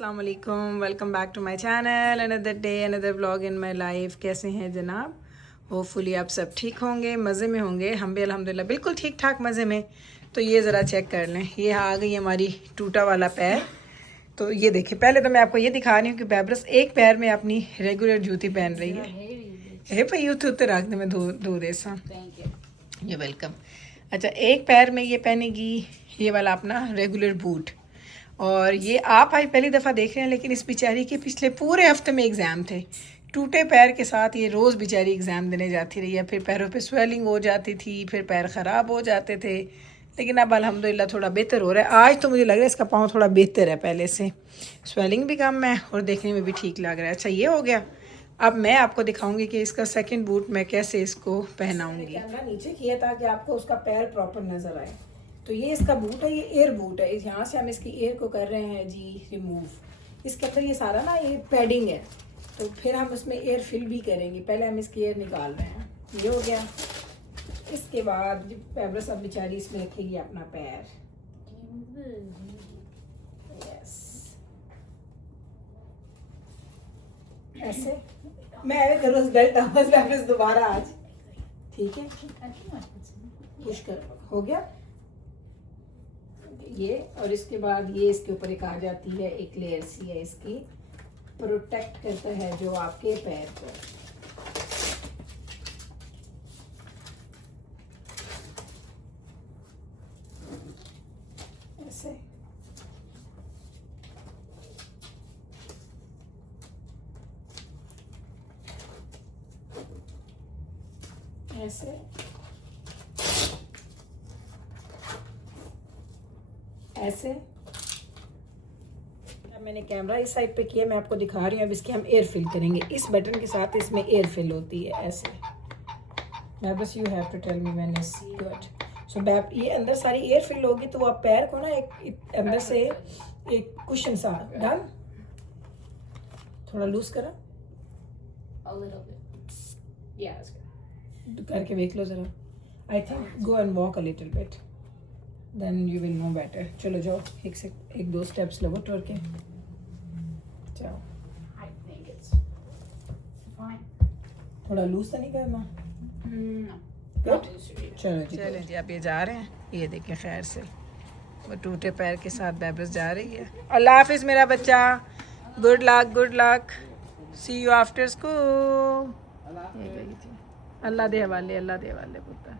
अस्सलाम वालेकुम, welcome back to my channel. Another day another vlog in my life. कैसे हैं जनाब? होपफुली आप सब ठीक होंगे, मज़े में होंगे। हम भी अल्हम्दुलिल्लाह बिल्कुल ठीक ठाक मज़े में। तो ये ज़रा चेक कर लें, ये आ गई हमारी टूटा वाला पैर। तो ये देखिए, पहले तो मैं आपको ये दिखा रही हूँ कि बेबरस एक पैर में अपनी रेगुलर जूती पहन रही है। हे भाई उत्ते रख दे, मैं धो दे सा। ये वेलकम। अच्छा, एक पैर में ये पहनेगी ये वाला अपना रेगुलर बूट। और ये आप भाई पहली दफ़ा देख रहे हैं, लेकिन इस बेचारी के पिछले पूरे हफ्ते में एग्ज़ाम थे। टूटे पैर के साथ ये रोज़ बेचारी एग्ज़ाम देने जाती रही है। फिर पैरों पे स्वेलिंग हो जाती थी, फिर पैर ख़राब हो जाते थे, लेकिन अब अल्हम्दुलिल्लाह थोड़ा बेहतर हो रहा है। आज तो मुझे लग रहा है इसका पाँव थोड़ा बेहतर है पहले से, स्वेलिंग भी कम है और देखने में भी ठीक लग रहा है। अच्छा, ये हो गया। अब मैं आपको दिखाऊंगी कि इसका सेकंड बूट मैं कैसे इसको पहनाऊंगी। कैमरा नीचे किया ताकि आपको उसका पैर प्रॉपर नज़र आए। तो ये इसका बूट है, ये एयर बूट है। यहाँ से हम इसकी एयर को कर रहे हैं जी रिमूव। इसके अंदर ये सारा ना ये पैडिंग है, तो फिर हम इसमें एयर फिल भी करेंगे। पहले हम इसकी एयर निकाल रहे हैं। ये हो गया। इसके बाद बेबरस अब बेचारी इसमें रखेगी अपना पैर। यस, ऐसे मैं करूँ बेल्ट बेबरस दोबारा आज। ठीक है, पुश कर, हो गया ये। और इसके बाद ये इसके ऊपर एक आ जाती है, एक लेयर सी है इसकी, प्रोटेक्ट करता है जो आपके पैर को। ऐसे ऐसे ऐसे। अब मैंने कैमरा इस साइड पे किया, मैं आपको दिखा रही हूँ। अब इसकी हम एयर फिल करेंगे। इस बटन के साथ इसमें एयर फिल होती है ऐसे। बस you have to tell me when is good. So ये अंदर सारी एयर फिल होगी, तो आप पैर को ना एक अंदर से एक कुशन सा डन, थोड़ा लूज करा करके देख लो जरा। I think go and walk a little bit, then you will know better. चलो जाओ, एक दो स्टेप्स लो टोर के जाओ। थोड़ा लूज तो नहीं करना? गुड, चलो जी। चलें जी, अब ये जा रहे हैं। ये देखें, खैर से वो टूटे पैर के साथ बेबरस जा रही है। अल्लाह हाफिज़ मेरा बच्चा, good luck good luck, see you after school. Allah दे हवाले, अल्लाह दे हवाले पुत्र।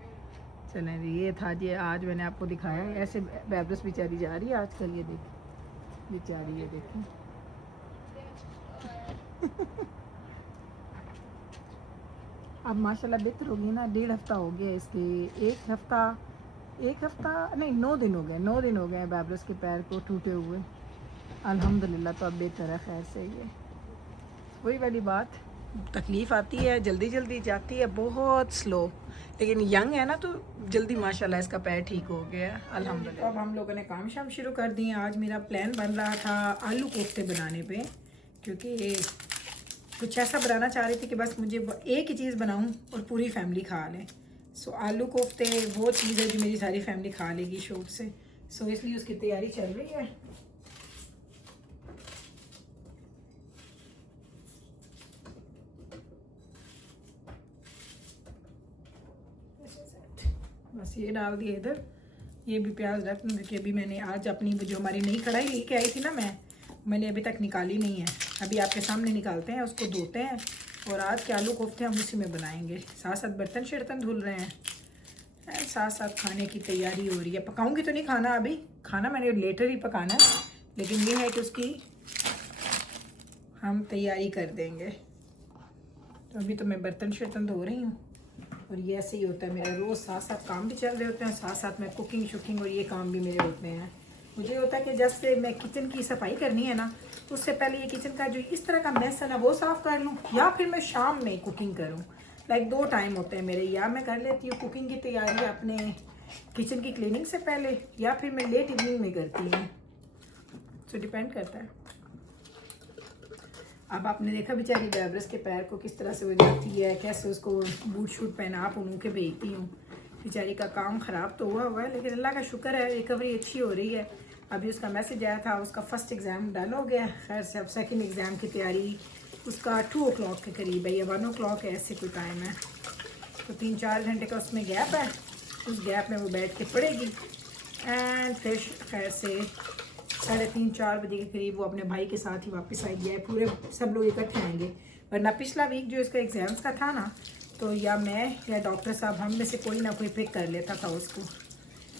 चलें जी, ये था जी आज मैंने आपको दिखाया। ऐसे बेबरस बेचारी जा रही है आजकल। ये देखिए बेचारी, ये देखिए अब माशाल्लाह बेहतर हो गई ना। 1.5 हफ्ता हो गया इसके, एक हफ्ता नहीं 9 दिन हो गए, 9 दिन हो गए बेबरस के पैर को टूटे हुए। अल्हम्दुलिल्लाह तो अब बेहतर है। खैर से ये वही वाली बात, तकलीफ़ आती है, जल्दी जल्दी जाती है, बहुत स्लो। लेकिन यंग है ना, तो जल्दी माशाल्लाह इसका पैर ठीक हो गया अल्हम्दुलिल्लाह। अब हम लोगों ने काम शाम शुरू कर दिए। आज मेरा प्लान बन रहा था आलू कोफ्ते बनाने पे, क्योंकि कुछ ऐसा बनाना चाह रही थी कि बस मुझे एक ही चीज़ बनाऊं और पूरी फैमिली खा लें। सो आलू कोफ्ते वो चीज़ है जो मेरी सारी फैमिली खा लेगी शौक से। सो इसलिए उसकी तैयारी चल रही है। बस ये डाल दिए इधर। ये भी प्याज रख दूँ कि अभी मैंने आज अपनी जो हमारी नई कढ़ाई लेके आई थी ना, मैंने अभी तक निकाली नहीं है। अभी आपके सामने निकालते हैं, उसको धोते हैं, और आज के आलू कोफ्ते हम उसी में बनाएंगे। साथ साथ बर्तन शर्तन धुल रहे हैं, साथ साथ खाने की तैयारी हो रही है। पकाऊंगी तो नहीं खाना, अभी खाना मैंने लेटर ही पकाना है, लेकिन ये है कि उसकी हम तैयारी कर देंगे। तो अभी तो मैं बर्तन शर्तन धो रही हूँ, और ये ऐसे ही होता है मेरा रोज़। साथ साथ काम भी चल रहे होते हैं, साथ साथ में कुकिंग शुकिंग और ये काम भी मेरे होते हैं। मुझे होता है कि जैसे मैं किचन की सफाई करनी है ना, उससे पहले ये किचन का जो इस तरह का मैस है ना वो साफ़ कर लूँ, या फिर मैं शाम में कुकिंग करूँ। लाइक 2 टाइम होते हैं मेरे, या मैं कर लेती हूँ कुकिंग की तैयारी अपने किचन की क्लीनिंग से पहले, या फिर मैं लेट इवनिंग में करती हूँ। सो डिपेंड करता है। अब आपने देखा बेचारी बेबरस के पैर को किस तरह से हो जाती है, कैसे उसको बूट शूट पहना उन्हों के भेजती हूँ। बेचारी का काम ख़राब तो हुआ है, लेकिन अल्लाह का शुक्र है रिकवरी अच्छी हो रही है। अभी उसका मैसेज आया था, उसका फ़र्स्ट एग्ज़ाम डन हो गया। खैर से अब सेकंड एग्ज़ाम की तैयारी उसका 2 o'clock के करीब है या 1 o'clock है, ऐसे कोई टाइम है। तो 3-4 घंटे का उसमें गैप है, उस गैप में वो बैठ के पढ़ेगी एंड फिर खैर से 3:30-4 बजे के करीब वो अपने भाई के साथ ही वापस आएगी। है पूरे सब लोग इकट्ठे आएंगे, वरना पिछला वीक जो इसका एग्ज़ाम्स का था ना, तो या मैं या डॉक्टर साहब हम में से कोई ना कोई पिक कर लेता था उसको।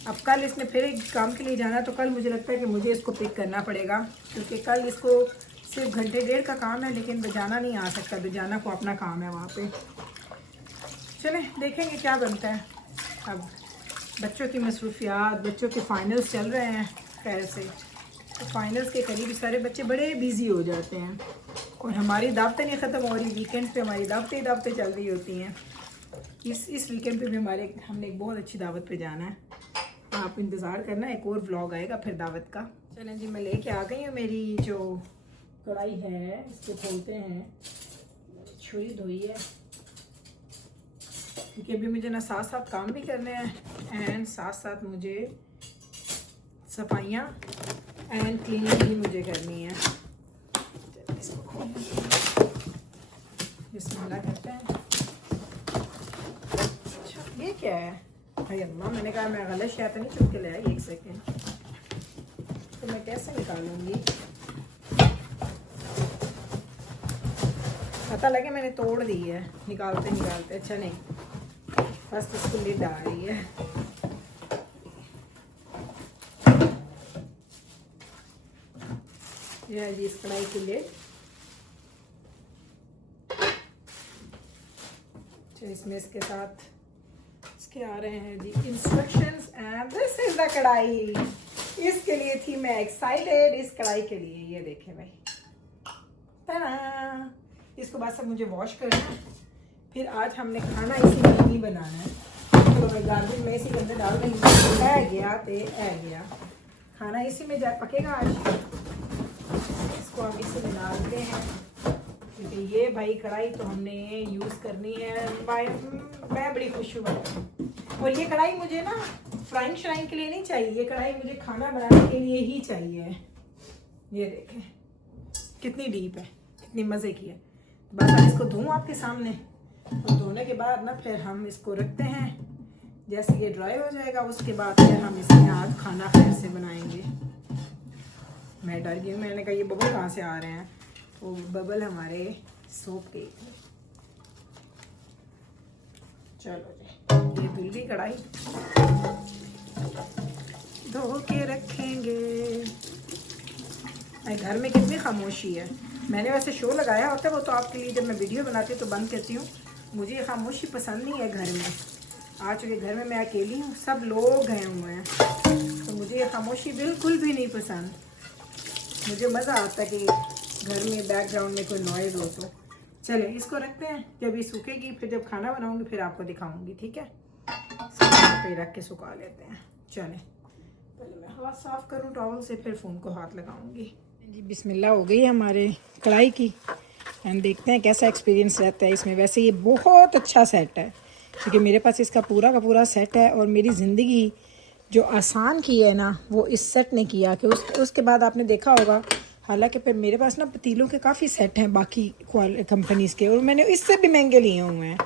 अब कल इसने फिर एक काम के लिए जाना, तो कल मुझे लगता है कि मुझे इसको पिक करना पड़ेगा, क्योंकि कल इसको सिर्फ घंटे डेढ़ का काम है, लेकिन बेजाना नहीं आ सकता, बेजाना को अपना काम है वहाँ पे। चलें देखेंगे क्या बनता है। अब बच्चों की मसरूफियात, बच्चों के फाइनल्स चल रहे हैं खैर से, तो फाइनल्स के करीब सारे बच्चे बड़े बिजी हो जाते हैं और हमारी दावतें नहीं ख़त्म हो रही। वीकेंड पे हमारी दावतें ही दावतें चल रही होती हैं। इस वीकेंड पे भी हमने एक बहुत अच्छी दावत पे जाना है, आप इंतज़ार करना, एक और व्लॉग आएगा फिर दावत का। चलें जी, मैं लेके आ गई हूँ मेरी जो कढ़ाई है, इसको खोलते हैं। छुरी धोई है क्योंकि अभी मुझे ना साथ साथ काम भी करने हैं एंड साथ साथ मुझे सफाइयाँ एंड क्लीनिंग भी मुझे करनी है। इसको खोलते हैं, बिस्मिल्लाह करते हैं। अच्छा ये क्या है भाई अम्मा, मैंने कहा मैं गलत शायद नहीं चुप के ले आई। 1 सेकेंड, तो मैं कैसे निकालूंगी, पता लगे मैंने तोड़ दी है निकालते निकालते। अच्छा नहीं, फर्स्ट इसको लिड आ रही है। यह है जी इस कढ़ाई की लिड। अच्छा इसमें इसके साथ इसके आ रहे हैं जी instructions and this is the kadhai. इसके लिए थी मैं एक्साइटेड, इस कढ़ाई के लिए। ये देखें भाई, ता इसको बाद सब मुझे वॉश करना है, फिर आज हमने खाना इसी में ही बनाना है। तो मैं गार्बेज में इसी के अंदर डाल देंगे, है गया ते है गया, खाना इसी में जा पकेगा आज। इसको हम इसी में डालते हैं क्योंकि ये भाई कढ़ाई तो हमने यूज़ करनी है। मैं बड़ी खुश हूँ और ये कढ़ाई मुझे ना फ्राइंग श्राइंग के लिए नहीं चाहिए, ये कढ़ाई मुझे खाना बनाने के लिए ही चाहिए। ये देखें कितनी डीप है, कितनी मज़े की है। बस अब इसको धोऊं आपके सामने, और धोने के बाद ना फिर हम इसको रखते हैं। जैसे ये ड्राई हो जाएगा उसके बाद फिर हम इसमें आज खाना खैर से बनाएंगे। मैं डर गई हूँ, मैंने कहा ये बबल कहाँ से आ रहे हैं, वो बबल हमारे सोप के। चलो जी, ये धुल गई कढ़ाई, धो के रखेंगे। घर में कितनी खामोशी है। मैंने वैसे शो लगाया होता है, वो तो आपके लिए जब मैं वीडियो बनाती हूँ तो बंद करती हूँ। मुझे ये खामोशी पसंद नहीं है घर में। आज चूँकि घर में मैं अकेली हूँ, सब लोग गए हुए हैं, तो मुझे ये खामोशी बिल्कुल भी नहीं पसंद। मुझे मज़ा आता है कि घर में बैकग्राउंड में कोई नॉइज़ हो। तो चले इसको रखते हैं, जब ये सूखेगी फिर जब खाना बनाऊँगी फिर आपको दिखाऊँगी, ठीक है। पे रख के सुखा लेते हैं। चलें पहले मैं हाथ साफ़ करूँ टॉवल से, फिर फ़ोन को हाथ लगाऊँगी। जी बिस्मिल्लाह हो गई हमारे कढ़ाई की एंड देखते हैं कैसा एक्सपीरियंस रहता है इसमें। वैसे ये बहुत अच्छा सेट है क्योंकि मेरे पास इसका पूरा का पूरा सेट है, और मेरी ज़िंदगी जो आसान की है ना वो इस सेट ने किया कि उसके बाद आपने देखा होगा, हालांकि फिर मेरे पास ना पतीलों के काफ़ी सेट हैं बाकी कंपनीज़ के, और मैंने इससे भी महंगे लिए हुए हैं।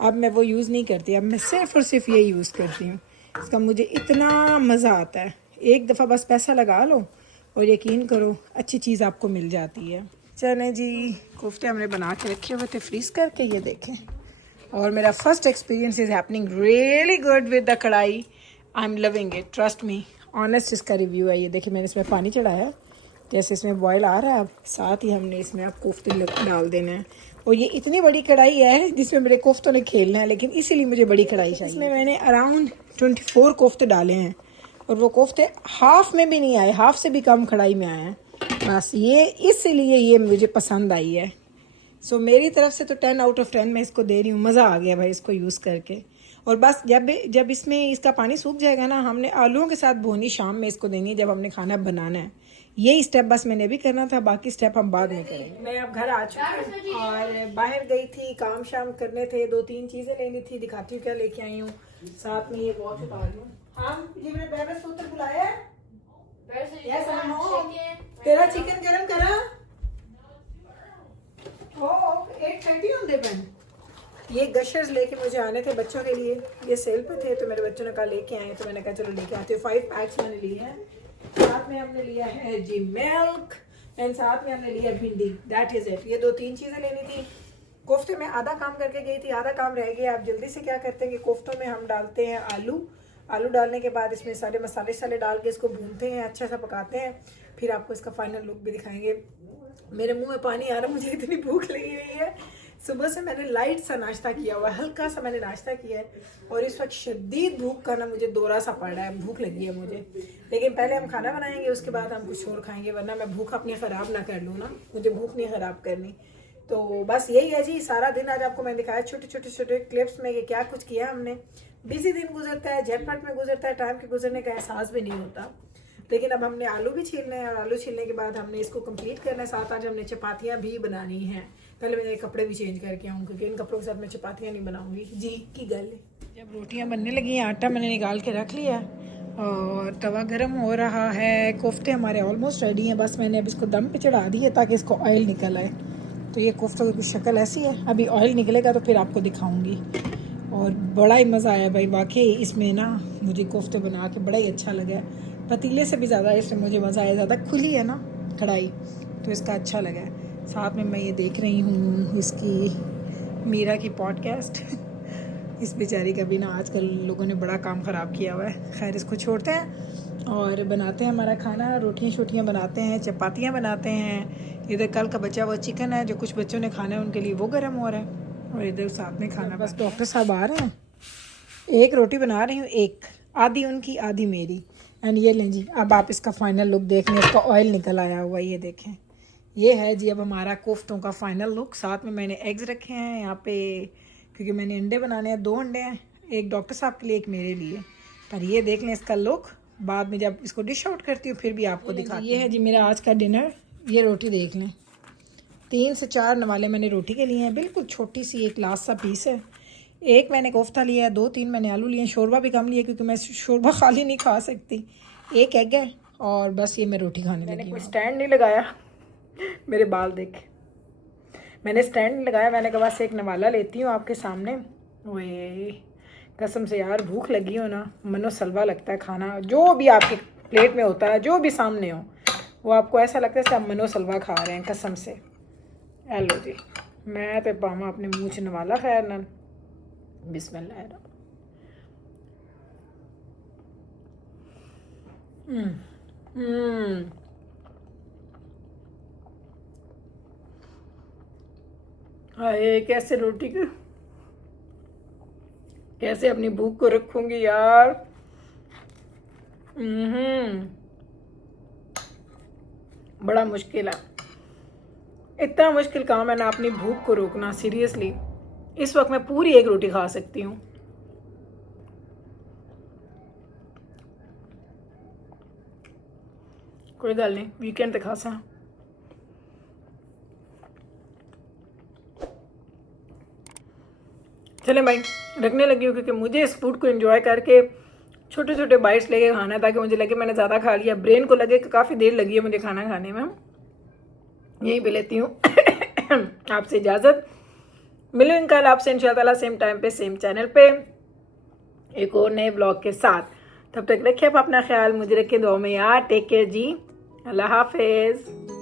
अब मैं वो यूज़ नहीं करती, अब मैं सिर्फ़ और सिर्फ ये यूज़ करती हूँ। इसका मुझे इतना मज़ा आता है, एक दफ़ा बस पैसा लगा लो और यकीन करो अच्छी चीज़ आपको मिल जाती है। चलें जी, कोफ्ते हमने बना के रखे हुए थे फ्रीज़ करके, ये देखें। और मेरा first experience is happening really good with the kadhai. I am loving it, trust me, honest इसका रिव्यू है। ये देखिए मैंने इसमें पानी चढ़ाया, जैसे इसमें बॉयल आ रहा है, अब साथ ही हमने इसमें अब कोफ्ते डाल देना है। और ये इतनी बड़ी कढ़ाई है जिसमें मेरे कोफ्तों ने खेलना है, लेकिन इसीलिए मुझे बड़ी कढ़ाई चाहिए। इसमें मैंने अराउंड 24 कोफ्ते डाले हैं और वो कोफ्ते हाफ में भी नहीं आए, हाफ से भी कम कढ़ाई में आए हैं। बस ये इसलिए ये मुझे पसंद आई है। सो मेरी तरफ से तो 10 आउट ऑफ 10 मैं इसको दे रही हूँ। मज़ा आ गया भाई इसको यूज़ करके। और बस जब इसमें इसका पानी सूख जाएगा ना, हमने आलूओं के साथ भूनी शाम में इसको देनी है जब हमने खाना बनाना है। यही स्टेप बस मैंने भी करना था, बाकी स्टेप हम बाद में करेंगे। मैं अब घर आ चुकी हूँ और बाहर गई थी, काम शाम करने थे, 2-3 चीज़ें लेनी थी। दिखाती हूँ क्या लेके आई हूँ। साथ में ये वॉच उतार लूँ। हाँ जी, मैंने बैबस सूत्र बुलाया है। Yes, I'm home. तेरा चिकन गरम करा? Oh, 8:30 on the pen. ये गशर्स लेके मुझे आने थे बच्चों के लिए, ये सेल पे थे तो मेरे बच्चों ने कहा लेके आए, तो मैंने कहा चलो लेके आते हो। 5 पैक्स मैंने लिए हैं, साथ में हमने लिया है जी मिल्क एंड साथ में हमने लिया भिंडी। That is it. ये 2-3 चीज़ें लेनी थी। कोफ्ते में आधा काम करके गई थी, आधा काम रह गया। आप जल्दी से क्या करते हैं कि कोफ्तों में हम डालते हैं आलू डालने के बाद इसमें सारे मसाले डाल के इसको भूनते हैं, अच्छा सा पकाते हैं, फिर आपको इसका फाइनल लुक भी दिखाएंगे। मेरे मुंह में पानी आ रहा, मुझे इतनी भूख लगी हुई है। सुबह से मैंने लाइट सा नाश्ता किया हुआ है, हल्का सा मैंने नाश्ता किया है, और इस वक्त शदीद भूख का ना मुझे दौरा सा पड़ रहा है, भूख लगी है मुझे। लेकिन पहले हम खाना बनाएंगे, उसके बाद हम कुछ और खाएंगे, वरना मैं भूख अपनी ख़राब ना कर लूँ ना, मुझे भूख नहीं ख़राब करनी। तो बस यही है जी, सारा दिन आज आपको मैं दिखाया छोटे क्लिप्स में कि क्या कुछ किया हमने। बिजी दिन गुजरता है, झटपट में गुजरता है, टाइम के गुजरने का एहसास भी नहीं होता। लेकिन अब हमने आलू भी छीलने हैं, और आलू छीलने के बाद हमने इसको कंप्लीट करना है। साथ आज हमने चपातियाँ भी बनानी हैं। पहले मैं कपड़े भी चेंज करके आऊँ, क्योंकि इन कपड़ों के साथ मैं चपातियाँ नहीं बनाऊँगी जी की गल है। जब रोटियाँ बनने लगी हैं, आटा मैंने निकाल के रख लिया और तवा गर्म हो रहा है। कोफ्ते हमारे ऑलमोस्ट रेडी हैं, बस मैंने अब इसको दम पे चढ़ा दी है ताकि इसको ऑयल निकल आए। तो ये कोफ्तों की शक्ल ऐसी है, अभी ऑयल निकलेगा तो फिर आपको दिखाऊंगी। और बड़ा ही मज़ा आया भाई, वाकई इसमें ना मुझे कोफ्ते बना के बड़ा ही अच्छा लगा। पतीले से भी ज़्यादा इसमें मुझे मज़ा आया, ज़्यादा खुली है ना कढ़ाई, तो इसका अच्छा लगा। साथ में मैं ये देख रही हूँ इसकी मीरा की पॉडकास्ट। इस बेचारी का भी ना आजकल लोगों ने बड़ा काम ख़राब किया हुआ है। खैर, इसको छोड़ते हैं और बनाते हैं हमारा खाना। रोटियाँ बनाते हैं, चपातियाँ बनाते हैं। इधर कल का बचा हुआ चिकन है जो कुछ बच्चों ने खाना है, उनके लिए वो गर्म हो रहा है, और इधर साथ में खाना। बस डॉक्टर साहब आ रहे हैं, एक रोटी बना रही हूँ, एक आधी उनकी आधी मेरी। एंड ये लें जी, अब आप इसका फाइनल लुक देख लें। इसका ऑयल निकल आया हुआ, ये देखें, ये है जी अब हमारा कोफ्तों का फाइनल लुक। साथ में मैंने एग्स रखे हैं यहाँ पे, क्योंकि मैंने अंडे बनाने हैं। 2 अंडे हैं, एक डॉक्टर साहब के लिए, एक मेरे लिए। पर ये देख लें इसका लुक, बाद में जब इसको डिश आउट करती हूँ फिर भी आपको दिखाती हूँ। ये है जी मेरा आज का डिनर। ये रोटी देख लें, 3 से 4 नवाले मैंने रोटी के लिए हैं, बिल्कुल छोटी सी एक लास्ट सा पीस है। एक मैंने कोफ्ता लिया है, 2-3 मैंने आलू लिए हैं। शोरबा भी कम लिया क्योंकि मैं शोरबा खाली नहीं खा सकती। एक एग है और बस ये मैं रोटी खाने लगी। मैंने कोई स्टैंड नहीं लगाया, मेरे बाल देख, मैंने स्टैंड नहीं लगाया। मैंने कहा बस एक नवाला लेती हूँ आपके सामने। ओए कसम से यार, भूख लगी हो ना, मनो सलवा लगता है खाना। जो भी आपके प्लेट में होता है, जो भी सामने हो, वो आपको ऐसा लगता है आप मनो सलवा खा रहे हैं कसम से। हेलो जी, मैं तो पामा अपने मुँह से नवाला खैर ना। बिस्मिल्लाह। हाय, कैसे रोटी के कैसे अपनी भूख को रखूंगी यार। बड़ा मुश्किल है, इतना मुश्किल काम है ना अपनी भूख को रोकना। सीरियसली इस वक्त मैं पूरी एक रोटी खा सकती हूँ। कोई गल नहीं, वीकेंड तक खा सा। चले भाई, रखने लगी हूँ, क्योंकि मुझे इस फूड को एंजॉय करके छोटे छोटे बाइट्स लेके खाना है, ताकि मुझे लगे मैंने ज़्यादा खा लिया, ब्रेन को लगे कि काफ़ी देर लगी है मुझे खाना खाने में। यहीं पे लेती हूँ आपसे इजाज़त। मिलूँगी कल आपसे इंशाल्लाह सेम टाइम पे, सेम चैनल पे, एक और नए ब्लॉग के साथ। तब तक रखिए आप अपना ख्याल, मुझे रखिए दुआ में यार। टेक केयर जी, अल्लाह हाफिज़।